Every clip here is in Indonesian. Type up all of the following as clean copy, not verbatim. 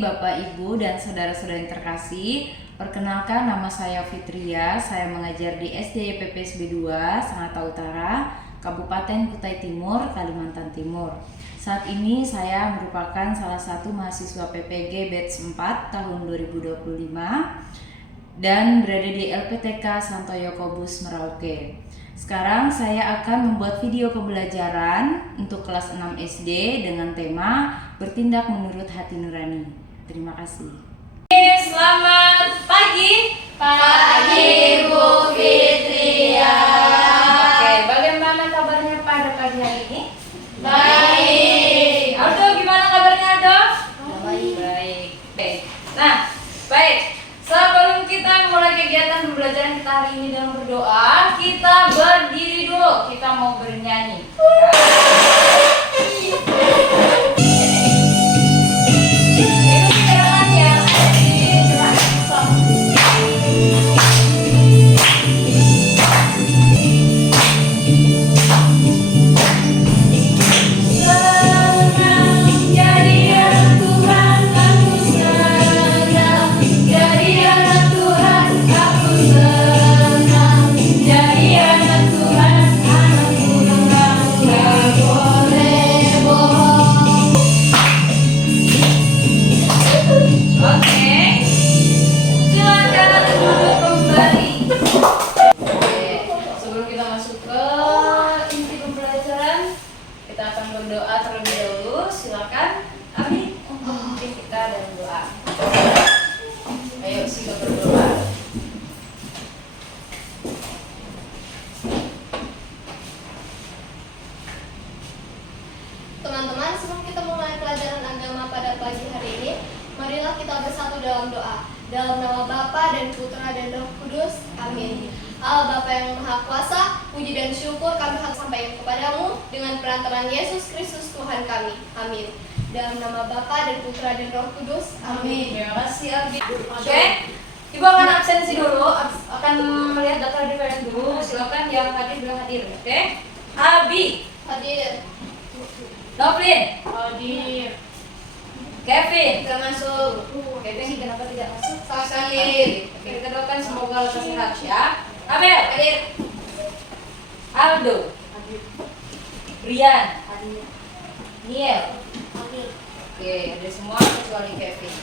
Bapak, Ibu, dan saudara-saudara yang terkasih. Perkenalkan, nama saya Fitria. Saya mengajar di SD YPPSB 2, Sangatta Utara, Kabupaten Kutai Timur, Kalimantan Timur. Saat ini saya merupakan salah satu mahasiswa PPG batch 4 tahun 2025 dan berada di LPTK Santoyo Kobus Merauke. Sekarang saya akan membuat video pembelajaran untuk kelas 6 SD dengan tema bertindak menurut hati nurani. Terima kasih. Selamat pagi. Pagi Bu Fitria. Oke, bagaimana kabarnya pada pagi hari ini? Baik. Aldo, gimana kabarnya Aldo? Baik. Baik. Oke. Nah, baik. Sebelum kita mulai kegiatan pembelajaran kita hari ini dengan berdoa, kita berdiri dulu. Kita mau bernyanyi. Berdoa terlebih dahulu, silakan Abi untuk memimpin kita dan doa. Ayo kita berdoa. Teman-teman, sebelum kita mulai pelajaran agama pada pagi hari ini, marilah kita bersatu dalam doa. Dalam nama Bapa dan Putra dan Roh Kudus. Amin. Allah Bapa yang Maha Kuasa, puji dan syukur kami akan sampaikan kepadamu dengan perantaraan Yesus Kristus Tuhan kami. Amin. Dalam nama Bapa dan Putra dan Roh Kudus. Amin. Terima kasih Abi. Oke, Ibu akan absensi dulu, akan melihat data di kalian dulu. Silakan yang hadir bilang hadir. Oke, Abi. Hadir. Novlin. Hadir. Kevin. Tidak masuk. Kevin kenapa tidak masuk? Sakit. Oke, kita doakan semoga lekas sehat ya. Abel. Hadir. Aldo. Brian. Hadir. Niel. Hadir. Oke, ada semua kecuali Kevin.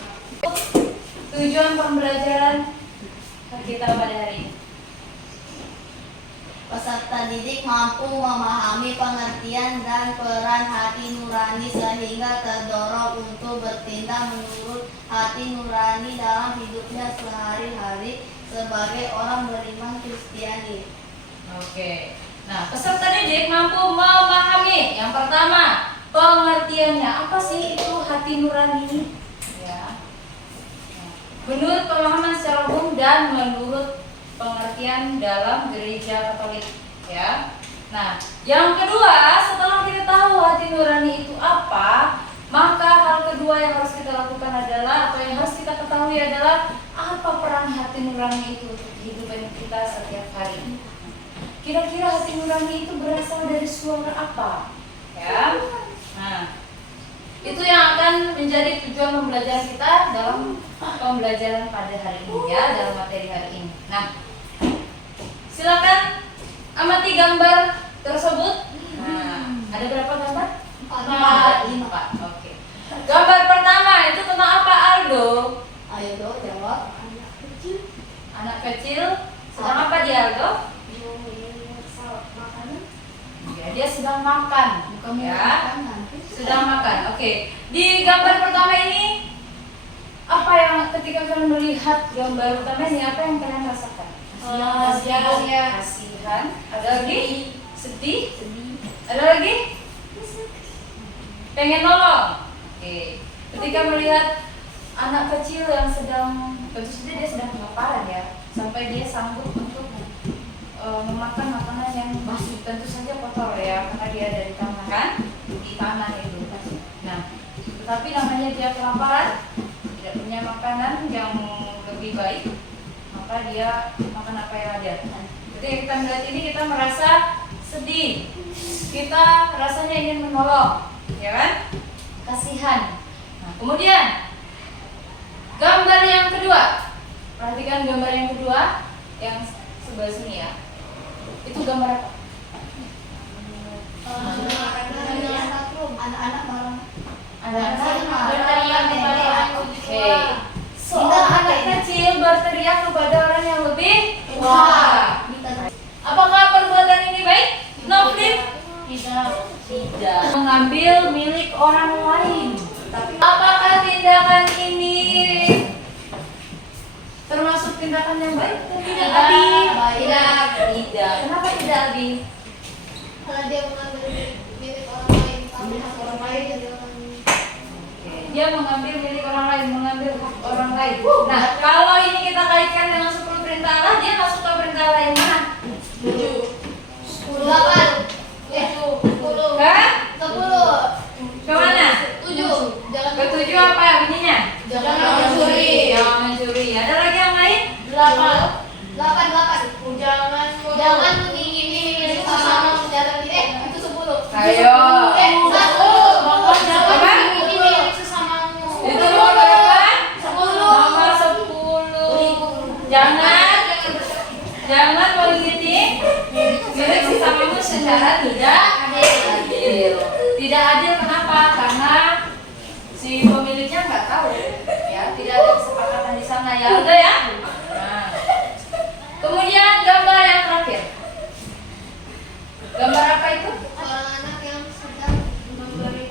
Tujuan pembelajaran kita pada hari ini. Peserta didik mampu memahami pengertian dan peran hati nurani sehingga terdorong untuk bertindak menurut hati nurani dalam hidupnya sehari-hari sebagai orang beriman Kristiani. Oke. Nah, peserta didik mampu memahami. Yang pertama, pengertiannya. Apa sih itu hati nurani? Ya. Nah, menurut pemahaman secara umum dan menurut pengertian dalam gereja Katolik, ya. Nah, yang kedua, setelah kita tahu hati nurani itu apa, maka hal kedua yang harus kita lakukan adalah, atau yang harus kita ketahui adalah apa peran hati nurani itu untuk kehidupan kita setiap hari. Kira-kira hati nurani itu berasal dari suara apa? Ya. Nah, itu yang akan menjadi tujuan pembelajaran kita dalam pembelajaran pada hari ini, ya, dalam materi hari ini. Nah, silakan amati gambar tersebut. Nah, ada berapa gambar? 4. 4. Oke. Gambar pertama itu tentang apa, Aldo? Ayo dong jawab. Anak kecil sedang apa dia, Aldo? Ya, dia sedang makan. Bukan Ya. nanti. Sedang makan. Oke. Di gambar pertama ini apa yang ketika kalian melihat gambar pertama ini apa yang kalian rasakan? Kasihan. Ada lagi? Sedih. Ada lagi? Pengen nolong. Oke. Ketika melihat anak kecil yang sedang, tentu saja dia sedang kelaparan ya, sampai dia sanggup untuk memakan makanan yang masih tentu saja kotor ya, karena dia dari tanah kan, di tanah itu. Nah, tetapi namanya dia kelaparan, tidak punya makanan yang lebih baik, maka dia makan apa yang ada. Ketika kita melihat ini kita merasa sedih, kita rasanya ingin menolong, ya kan? Kasihan. Nah, kemudian kedua, perhatikan gambar yang kedua, yang sebelah sini ya. Itu gambar apa? Anak-anak bareng. Anak-anak berteriak kepada orang yang lebih Oke. tua. Seorang anak kecil berteriak kepada orang yang lebih tua. Apakah perbuatan ini baik? No, Flip? Tidak. Mengambil milik orang lain. Apakah tindakan ini termasuk tindakan yang baik? Tidak, Abi. Tidak. Kenapa tidak, Abi? Karena dia mengambil milik orang lain, tapi hak orang lain jadi orang Dia mengambil milik orang lain, mengambil hak orang lain. Nah, kalau ini kita kaitkan dengan 10 perintah Allah, dia masuk ke perintah Allah yang mana? 8, 10, Kan? 10, Ke mana? 7. Jangan Ketujuh apa bunyinya? Jangan mencuri. Jangan mencuri. Ada lagi yang lain? 8. Jangan mengingini milik sesama secara tidak. Itu 10. Ayo. 1. Jangan Apa? mengingini milik sesamamu. Itu nomor berapa? 10. Nomor 10. Jangan mengikuti milik sesamamu secara tidak adil. Tidak adil kenapa? Karena si pemiliknya nggak tahu, ya tidak ada kesepakatan di sana ya udah ya. Nah. Kemudian gambar yang terakhir. Gambar apa itu? Seorang anak yang sedang memberi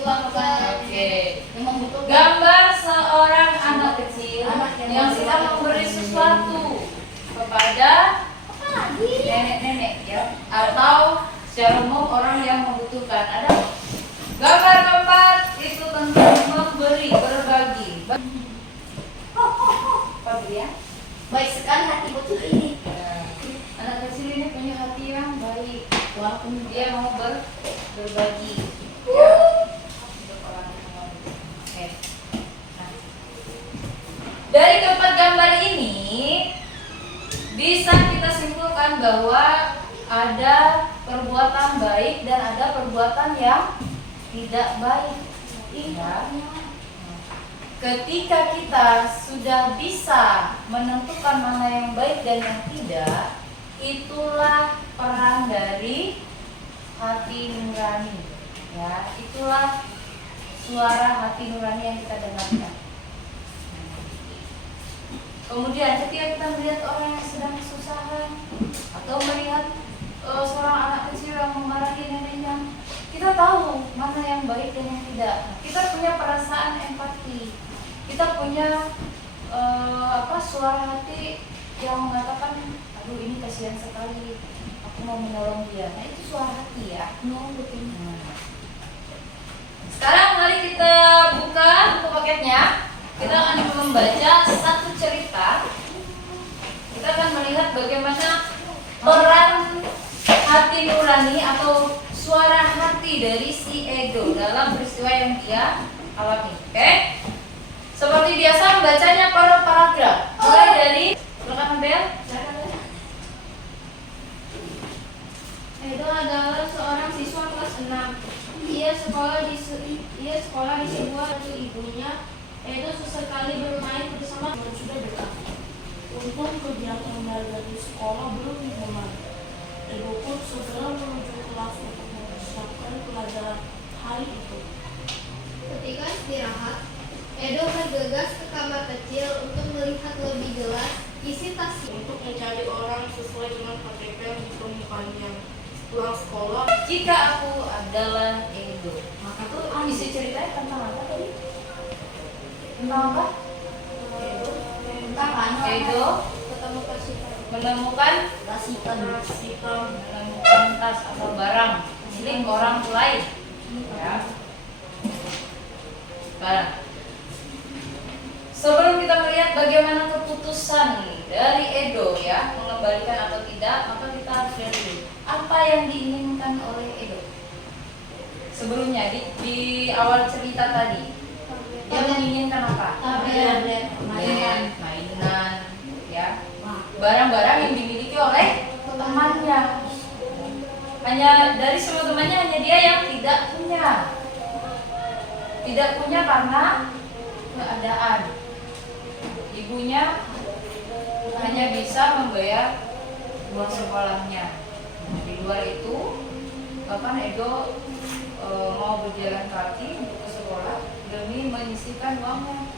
uang kepada Oke. Yang membutuhkan. Gambar seorang anak kecil yang sedang memberi sesuatu kepada nenek-nenek ya, atau secara umum orang yang membutuhkan. Ada gambar keempat itu tentang memberi, berbagi. Apa ya? Baik sekali hati bocil ini. Anak kecil ini punya hati yang baik, walaupun dia mau berbagi. Ya. Untuk orang yang mau. Oke. Nah. Dari keempat gambar ini bisa kita simpulkan bahwa ada perbuatan baik dan ada perbuatan yang tidak baik. Ya. Ketika kita sudah bisa menentukan mana yang baik dan yang tidak, itulah peran dari hati nurani. Ya, itulah suara hati nurani yang kita dengarkan. Kemudian ketika kita melihat orang yang sedang kesusahan atau melihat seorang anak kecil yang memarahi neneknya, kita tahu mana yang baik dan yang tidak. Kita punya perasaan empati. Kita punya suara hati yang mengatakan, aduh ini kasihan sekali, aku mau menolong dia. Nah itu suara hati ya. Sekarang mari kita buka buku paketnya. Kita akan membaca satu cerita. Kita akan melihat bagaimana peran hati nurani atau suara hati dari si Edo dalam peristiwa yang dia alami. Oke? Seperti biasa membacanya per paragraf. Mulai dari silakan Bel. Edo adalah seorang siswa kelas 6. Ia sekolah di sebuah bantu ibunya. Edo sesekali bermain bersama teman sudah dekat. Untung kegiatan belajar di sekolah belum dimulai. Edo pun segera menuju kelas untuk mempersiapkan pelajaran hari itu. Ketika istirahat, Edo bergegas ke kamar kecil untuk melihat lebih jelas isi tasnya. Untuk mencari orang sesuai dengan KTP yang ditemukannya. Pulang sekolah, Jika aku adalah Edo, maka tuh isi ceritanya tentang apa tadi? Tentang apa? Tentang anak. Edo Ketemu kasih menemukan menemukan tas atau barang milik orang lain. Ya. Barang. Sebelum kita melihat bagaimana keputusan dari Edo ya mengembalikan atau tidak, maka kita harus lihat dulu apa yang diinginkan oleh Edo. Sebelumnya di awal cerita tadi dia menginginkan apa? Mainan, ya, barang-barang yang dimiliki oleh temannya. Hanya dari semua temannya hanya dia yang tidak punya karena keadaan. Ibunya hanya bisa membayar uang sekolahnya. Di luar itu, bahkan Edo mau berjalan kaki ke sekolah demi menyisihkan uangnya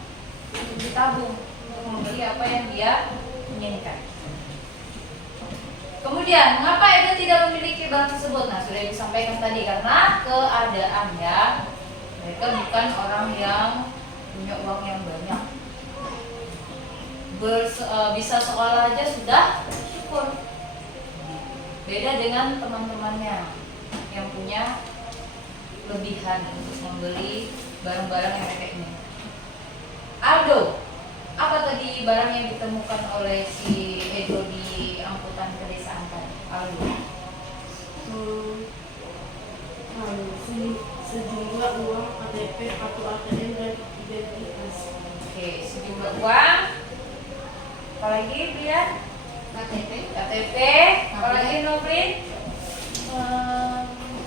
untuk ditabung untuk membeli apa yang dia inginkan. Kemudian, mengapa Edo tidak memiliki barang tersebut? Nah, sudah disampaikan tadi, karena keadaannya mereka bukan orang yang punya uang yang banyak. Bisa sekolah aja sudah syukur. Beda dengan teman-temannya yang punya lebihan untuk membeli barang-barang yang kayak ini. Aldo, apa tadi barang yang ditemukan oleh si Edo di angkutan pedesaan tadi? Aldo. Sejumlah uang KTP atau ATM dan identitas. Oke, sejumlah uang. Apalagi Brian? KTP. Apalagi Novrin?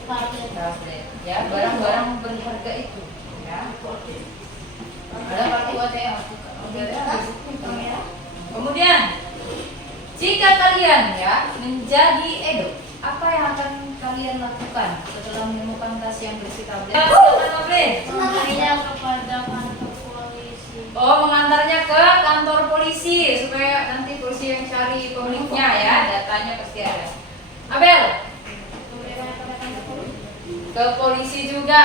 Tablet. Ya, barang-barang berharga itu. Ya. Ada kartu ATM. Kemudian, jika kalian ya menjadi Edo, apa yang akan kalian lakukan setelah menemukan tas yang berisi tablet? Silakan Novrin. Mengantarnya kepada kantor polisi. Oh, mengantarnya ke kantor polisi supaya nanti polisi yang cari pemiliknya ya, datanya pasti ada. Abel, ke polisi juga.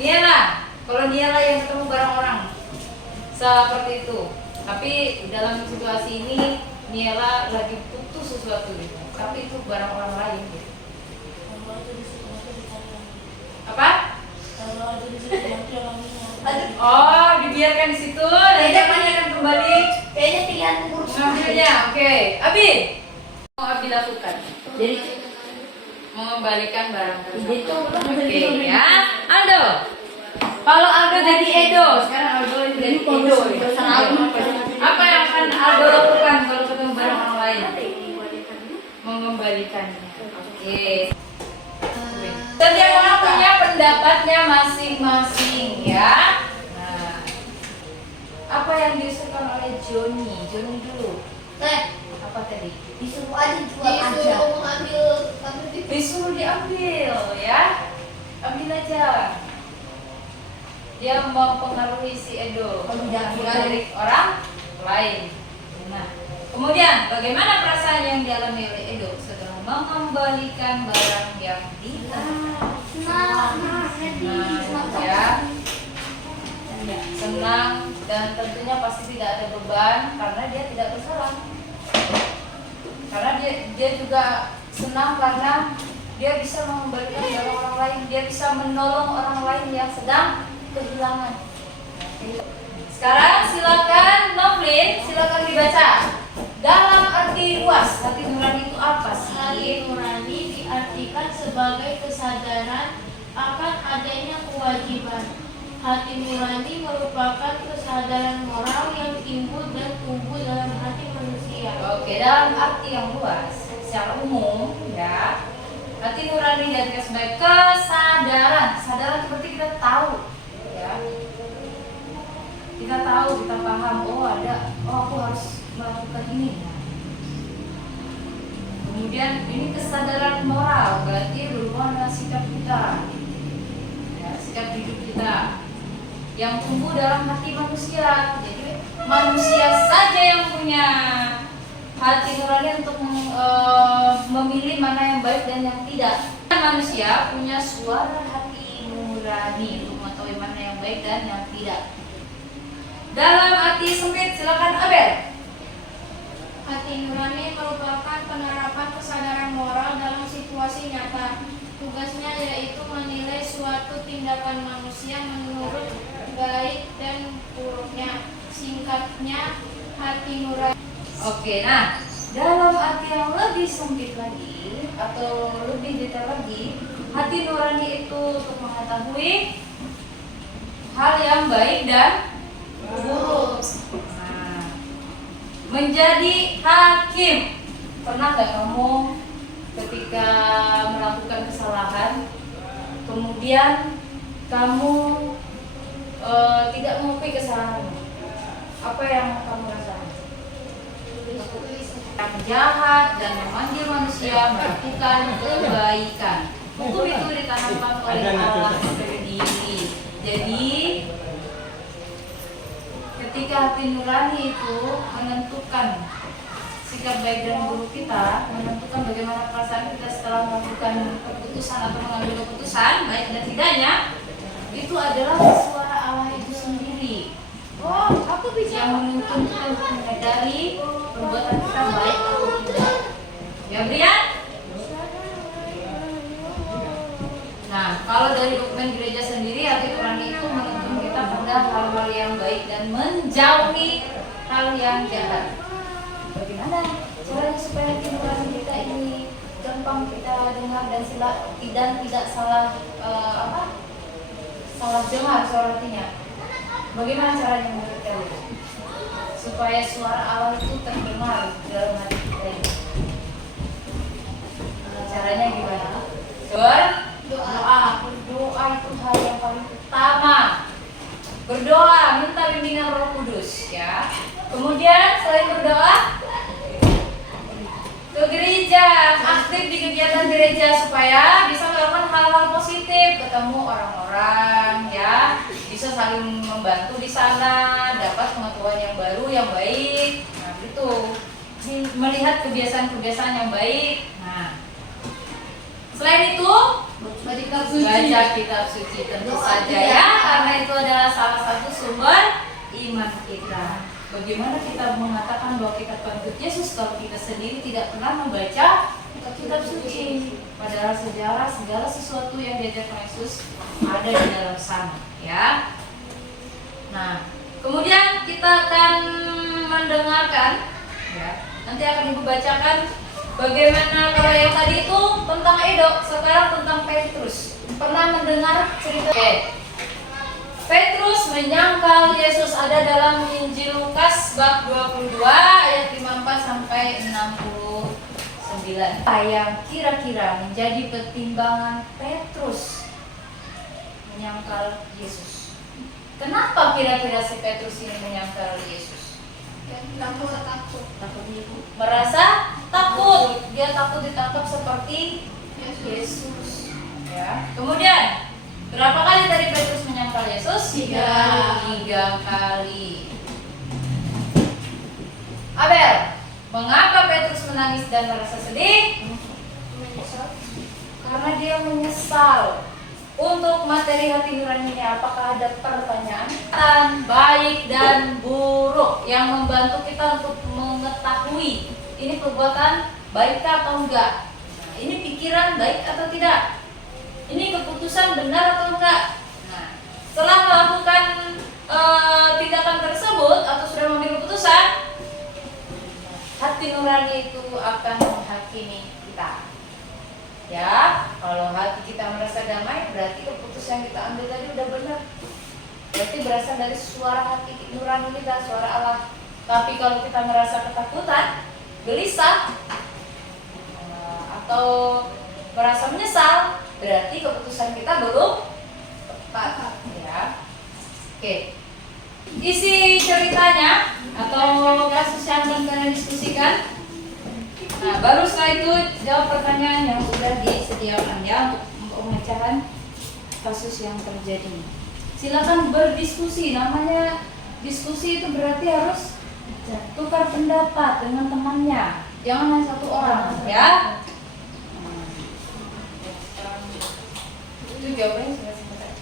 Niela, kalau Niela yang ketemu barang orang seperti itu. Tapi dalam situasi ini Niela lagi butuh sesuatu gitu. Tapi itu barang orang lain gitu. Apa? Oh, dibiarkan di situ dan zamannya akan kembali Kayaknya pilihan kursi. mengambilnya. Oke, Abi, mau Abi lakukan. Jadi mengembalikan barang tersebut. Oke, ya. Aldo. Kalau Aldo jadi Edo, sekarang Aldo jadi Edo. Apa yang akan Aldo lakukan kalau ketemu barang orang lain? Mengembalikannya. Oke. Setiap orang punya pendapatnya masing-masing ya. Nah, apa yang diusulkan oleh Joni? Joni dulu. Apa tadi? Disuruh aja jual aja. Disuruh mengambil Disuruh diambil ya. Ambil aja. Dia mempengaruhi si Edo. Dari orang lain. Nah, kemudian bagaimana perasaan yang dialami oleh Edo setelah mengembalikan barang yang diambil? Senang dan tentunya pasti tidak ada beban karena dia tidak bersalah. Karena dia juga senang karena dia bisa mengembalikan barang orang lain, dia bisa menolong orang lain yang sedang kehilangan. Sekarang silakan Novlin, silakan dibaca. Dalam arti luas, hati nurani itu apa sih? Hati nurani diartikan sebagai kesadaran akan adanya kewajiban. Hati nurani merupakan kesadaran moral yang timbul dan tumbuh dalam hati manusia. Oke, dalam arti yang luas, secara umum ya, hati nurani diartikan sebagai kesadaran. Kesadaran seperti kita tahu, ya. Kita tahu, kita paham. Oh aku harus melakukan ini. Kemudian ini kesadaran moral, berarti berhubungan dengan sikap kita, ya, sikap hidup kita yang tumbuh dalam hati manusia. Jadi manusia saja yang punya hati nurani untuk memilih mana yang baik dan yang tidak. Manusia punya suara hati nurani untuk mengetahui mana yang baik dan yang tidak. Dalam arti sempit, silakan Abel. Hati nurani merupakan penerapan kesadaran moral dalam situasi nyata. Tugasnya yaitu menilai suatu tindakan manusia menurut baik dan buruknya. Singkatnya, hati nurani. Oke, nah dalam arti yang lebih sempit lagi atau lebih detail lagi, hati nurani itu untuk mengetahui hal yang baik dan buruk. Nah, menjadi hakim. Pernah nggak kamu ketika melakukan kesalahan, kemudian kamu tidak mengakui kesalahan, apa yang kamu rasakan? Yang jahat dan memanggil manusia melakukan kebaikan. Hukum itu ditanamkan oleh Allah sendiri. Jadi ketika hati nurani itu menentukan sikap baik dan buruk kita, menentukan bagaimana perasaan kita setelah melakukan keputusan atau mengambil keputusan baik dan tidaknya, itu adalah suara Allah itu sendiri. Oh, aku bisa yang menuntun kita untuk menyadari perbuatan kita baik atau tidak. Ya, Brian? Nah, kalau dari dokumen gereja sendiri, hati nurani itu menuntun kita pada hal-hal yang baik dan menjauhi hal yang jahat. Bagaimana caranya supaya hati nurani kita ini gampang kita dengar dan tidak salah salah dengar suara hatinya? Bagaimana caranya menurut kalian supaya suara Allah itu terdengar dalam hati kita ini? Caranya gimana? Berdoa itu hal yang paling utama. Berdoa, minta bimbingan Roh Kudus, ya. Kemudian selain berdoa, ke gereja, aktif di kegiatan gereja supaya bisa melakukan hal-hal positif, ketemu orang-orang, ya, bisa saling membantu di sana, dapat pengetahuan yang baru, yang baik. Nah, itu melihat kebiasaan-kebiasaan yang baik. Nah, selain itu, baca kitab suci tentu saja, ya, karena itu adalah salah satu sumber iman kita. Bagaimana kita mengatakan bahwa kita pengikut Yesus kalau kita sendiri tidak pernah membaca kitab suci? Padahal segala sesuatu yang diajarkan Yesus ada di dalam sana, ya. Nah, kemudian kita akan mendengarkan, ya. Nanti akan Ibu bacakan bagaimana kalau yang tadi itu tentang Edo, sekarang tentang Petrus. Pernah mendengar cerita? Petrus menyangkal Yesus ada dalam Injil Lukas bab 22 ayat 54 sampai 69. Apa yang kira-kira menjadi pertimbangan Petrus menyangkal Yesus? Kenapa kira-kira si Petrus ini menyangkal Yesus? Merasa takut. Dia takut ditangkap seperti Yesus. Ya. Kemudian berapa kali tadi Petrus menyangkal Yesus? 3 kali. Abel, mengapa Petrus menangis dan merasa sedih? Karena dia menyesal. Untuk materi hati nurani ini, apakah ada pertanyaan? Baik dan buruk yang membantu kita untuk mengetahui ini perbuatan baik atau enggak. Nah, ini pikiran baik atau tidak? Ini keputusan benar atau enggak? Nah, setelah melakukan tindakan tersebut atau sudah mengambil keputusan, hati nurani itu akan menghakimi kita. Ya, kalau hati kita merasa damai, berarti keputusan yang kita ambil tadi udah benar. Berarti berasal dari suara hati nurani kita, suara Allah. Tapi kalau kita merasa ketakutan, gelisah, atau merasa menyesal, berarti keputusan kita belum tepat, ya. Oke. Isi ceritanya atau kasus yang akan kalian diskusikan. Nah, baru setelah itu jawab pertanyaan yang sudah disediakan, ya, untuk pemecahan kasus yang terjadi. Silakan berdiskusi. Namanya diskusi itu berarti harus tukar pendapat dengan temannya. Jangan hanya satu orang, ya. Itu jawabannya sebenarnya.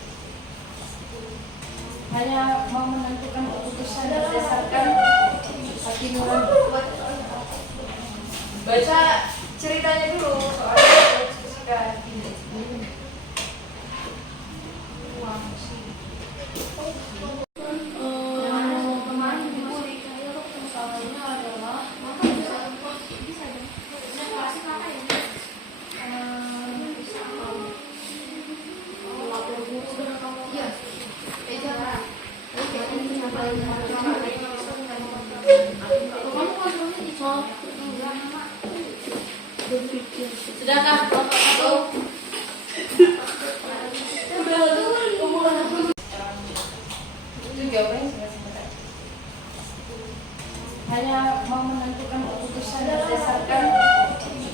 Hanya mau menentukan keputusan berdasarkan hati nurani. Baca ceritanya dulu soalnya diskusikan. Sudahkah Bapak tahu? Itu jawabannya sudah sebentar. Hanya mau menentukan keputusan berdasarkan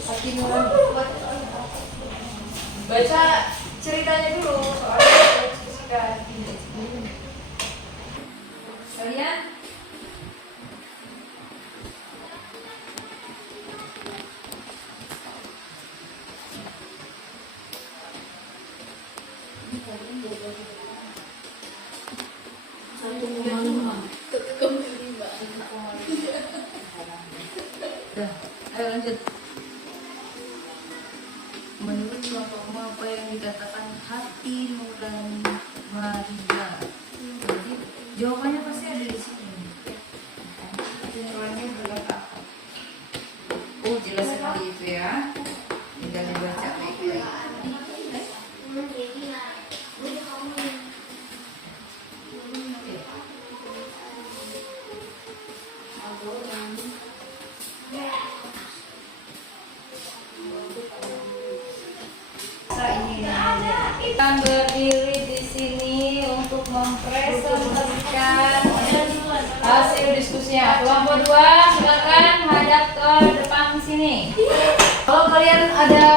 hati nurani. Baca ceritanya dulu soalnya diskusikan. Kalian Udah, ayo lanjut. Menurut kelompokmu apa yang dikatakan hati nurani Maria? Jadi jawabannya pasti ada di sini. Hati nurani adalah apa? Oh, jelas sekali itu ya. Tinggal dibaca baik-baik. Kita berdiri di sini untuk mempresentasikan hasil diskusinya. Kelompok 2 silakan hadap ke depan sini. Kalau kalian ada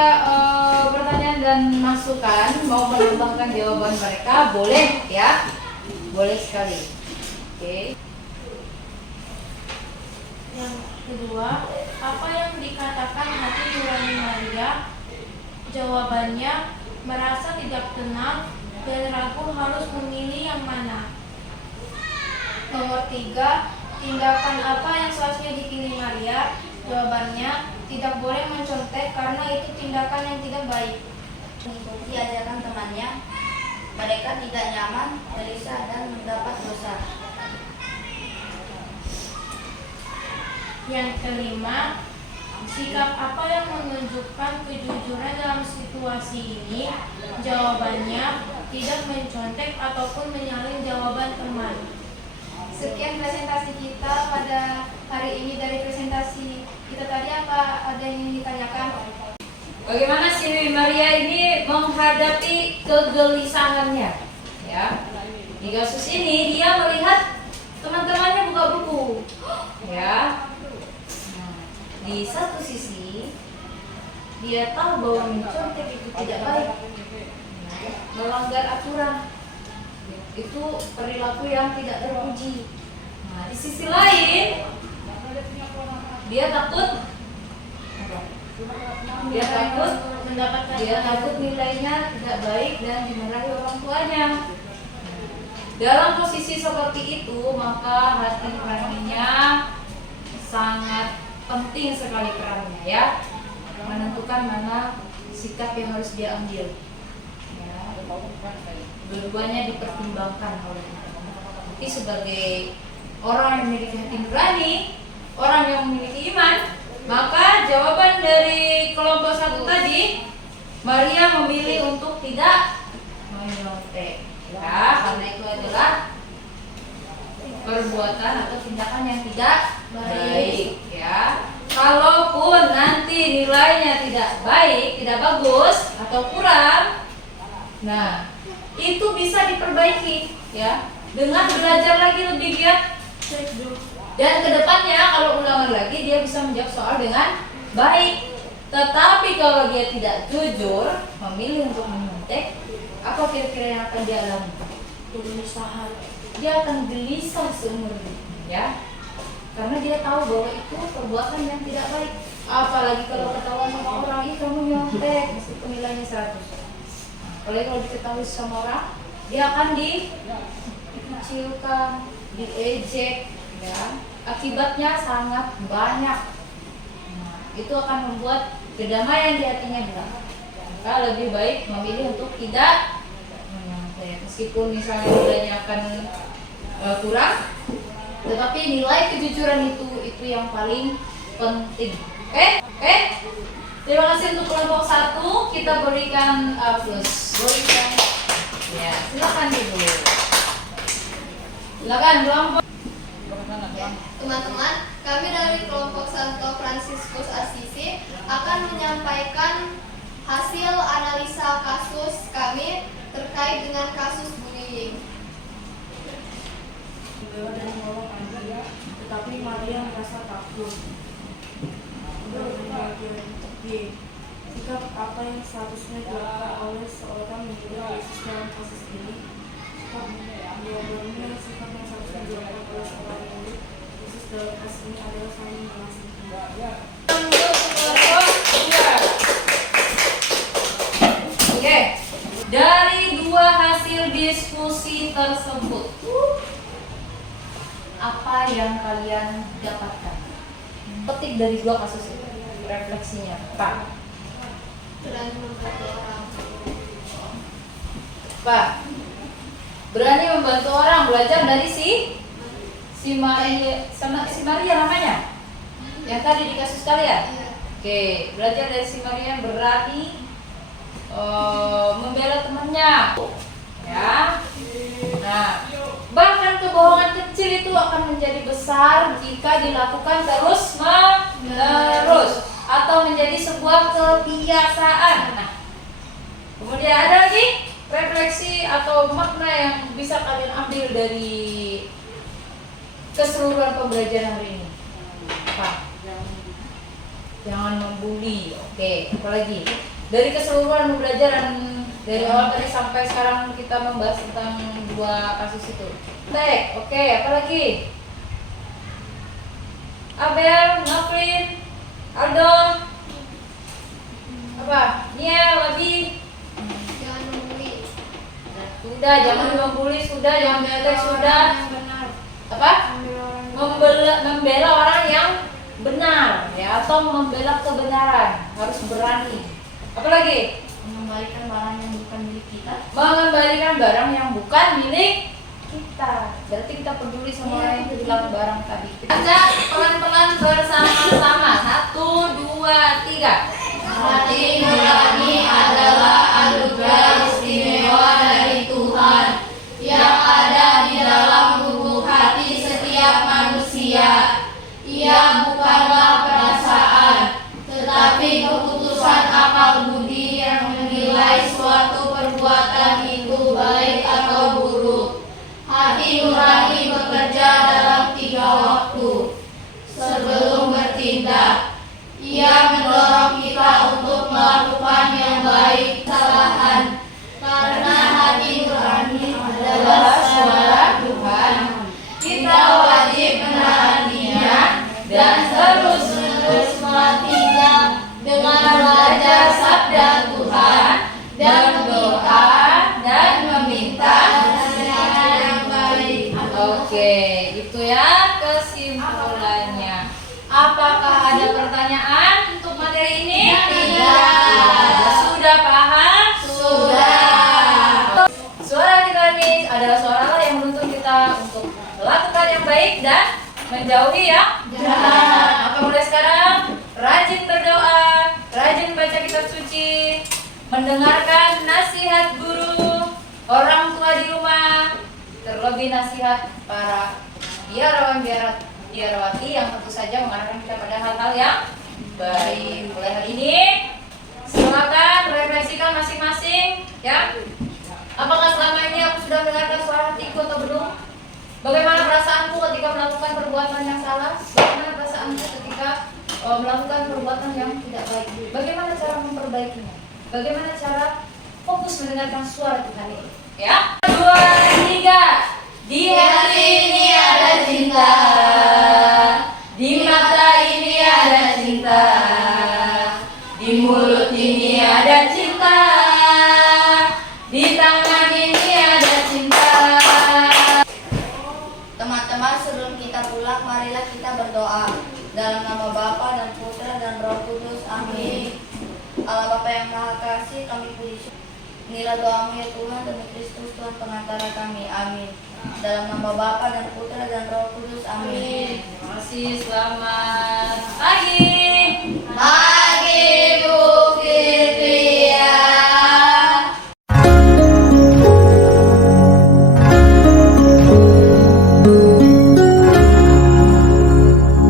pertanyaan dan masukan mau menambahkan jawaban mereka, boleh ya, boleh sekali. Oke. Yang kedua, apa yang dikatakan hati nurani Maria? Jawabannya, merasa tidak tenang dan ragu harus memilih yang mana. Nomor 3, tindakan apa yang seharusnya dipilih Maria? Jawabannya, tidak boleh mencontek karena itu tindakan yang tidak baik. Mengikuti ajaran temannya, mereka tidak nyaman, gelisah dan mendapat dosa. Yang kelima, sikap apa yang menunjukkan kejujuran dalam situasi ini? Jawabannya, tidak mencontek ataupun menyalin jawaban teman. Sekian presentasi kita pada hari ini. Dari presentasi kita tadi, apa ada yang ingin ditanyakan? Bagaimana si Maria ini menghadapi kegelisahannya? Ya, di kasus ini dia melihat teman-temannya buka buku, ya. Nah, di satu sisi dia tahu bahwa mencontek itu tidak baik, melanggar aturan, itu perilaku yang tidak terpuji. Nah, di sisi lain dia takut nilainya tidak baik dan dimarahi orang tuanya. Dalam posisi seperti itu, maka hati nuraninya sangat penting sekali perannya, ya, menentukan mana sikap yang harus dia ambil. Ya, dua-duanya dipertimbangkan oleh kita. Tapi sebagai orang yang memiliki hati nurani, orang yang memiliki iman, maka jawaban dari kelompok 1 tadi, Maria memilih untuk tidak menyontek. Ya, karena itu adalah perbuatan atau tindakan yang tidak baik. Ya, kalaupun nanti nilainya tidak baik, tidak bagus atau kurang, nah itu bisa diperbaiki, ya, dengan belajar lagi lebih giat. Dan kedepannya kalau ulangan lagi dia bisa menjawab soal dengan baik. Tetapi kalau dia tidak jujur, memilih untuk menyontek, apa kira-kira yang akan dia alami? Kegelisahan. Dia akan gelisah seumur hidup, ya, karena dia tahu bahwa itu perbuatan yang tidak baik. Apalagi kalau ketahuan sama orang, ih kamu nyontek, meskipun nilainya 100. Apalagi kalau diketahui sama orang, dia akan dikucilkan, diejek, ya, akibatnya sangat banyak. Nah, itu akan membuat kedamaian di hatinya hilang. Maka lebih baik memilih untuk tidak menyontek, meskipun misalnya nilainya akan kurang, tetapi nilai kejujuran itu yang paling penting. Oke? Terima kasih untuk kelompok 1. Kita berikan plus. Berikan. Ya, silakan dulu. Silakan kelompok. Teman-teman, kami dari kelompok Santo Fransiskus Assisi akan menyampaikan hasil analisa kasus kami terkait dengan kasus bullying. membela dan menolong Anda, tetapi Maria merasa takut. Bagian B. Sikap apa yang seharusnya dilakukan oleh seorang murid Yesus dalam kasus ini? Jawabannya, sikap yang seharusnya dilakukan oleh seorang murid Yesus dalam kasus ini adalah saling mengasihi. Oke, dari dua hasil diskusi tersebut, apa yang kalian dapatkan? Petik dari dua kasus itu, refleksinya, Pak. Berani membantu orang. Pak, berani membantu orang, belajar dari si Maria namanya, yang tadi di kasus kalian. Iya. Oke, belajar dari si Maria berani membela temannya, ya. Nah, bahkan kebohongan kecil itu akan menjadi besar jika dilakukan terus-menerus atau menjadi sebuah kebiasaan. Nah, kemudian ada lagi refleksi atau makna yang bisa kalian ambil dari keseluruhan pembelajaran hari ini. Apa? Jangan membuli. Oke, apalagi dari keseluruhan pembelajaran dari awal tadi sampai sekarang kita membahas tentang dua kasus itu. Baik, oke, apalagi? Abel, Nofrin, Aldo, apa? Nia, Labi. Jangan membuli. Sudah, jangan membuli, sudah, jangan mengetek, sudah. Apa? Membela orang yang benar, ya, atau membela kebenaran, harus berani. Apalagi? Mengembalikan barang yang bukan milik kita. Mengembalikan barang yang bukan milik kita. Berarti kita peduli sama orang yang hilang barang tadi. Baca pelan-pelan bersama-sama. 1, 2, 3. Hati nurani adalah anugerah istimewa dari Tuhan yang ada di dalam lubuk hati setiap manusia. Ia bukanlah perasaan, tetapi keputusan akal budi yang menilai suatu perbuatan itu baik atau buruk. Hati nurani bekerja dalam 3 waktu. Sebelum bertindak, ia mendorong kita untuk melakukan yang baik, kesalahan. Karena hati nurani adalah suara Tuhan, kita wajib menaatinya dan terus-menerus melatihnya dengan belajar sabda Tuhan dan berdoa dan meminta nasihat yang baik. Oke, itu ya kesimpulannya. Apakah ada pertanyaan untuk materi ini? Tidak. Sudah paham? Sudah. Suara dinamis adalah suara yang menuntun kita untuk melakukan yang baik dan menjauhi yang jahat. Maka mulai sekarang rajin berdoa, rajin baca kitab suci, mendengarkan nasihat guru, orang tua di rumah, terlebih nasihat para biarawati yang tentu saja mengarahkan kita pada hal-hal yang baik. Mulai hari ini silakan refleksikan masing-masing, ya. Apakah selama ini aku sudah mendengarkan suara hatiku atau belum? Bagaimana perasaanku ketika melakukan perbuatan yang salah? Bagaimana perasaanku ketika melakukan perbuatan yang tidak baik? Bagaimana cara memperbaikinya? Bagaimana cara fokus mendengarkan suara Tuhan ini? Ya. 2, 3. Di hati ini ada cinta, di mata ini ada cinta, di mulut ini ada cinta, di tangan ini ada cinta. Teman-teman, sebelum kita pulang, marilah kita berdoa. Dalam nama Bapa dan Putra dan Roh Kudus. Amin. Allah Bapa yang Maha Kasih, kami puji. Inilah doamu ya Tuhan, demi Kristus Tuhan pengantara kami. Amin. Dalam nama Bapa dan Putra dan Roh Kudus. Amin. Terima kasih, selamat.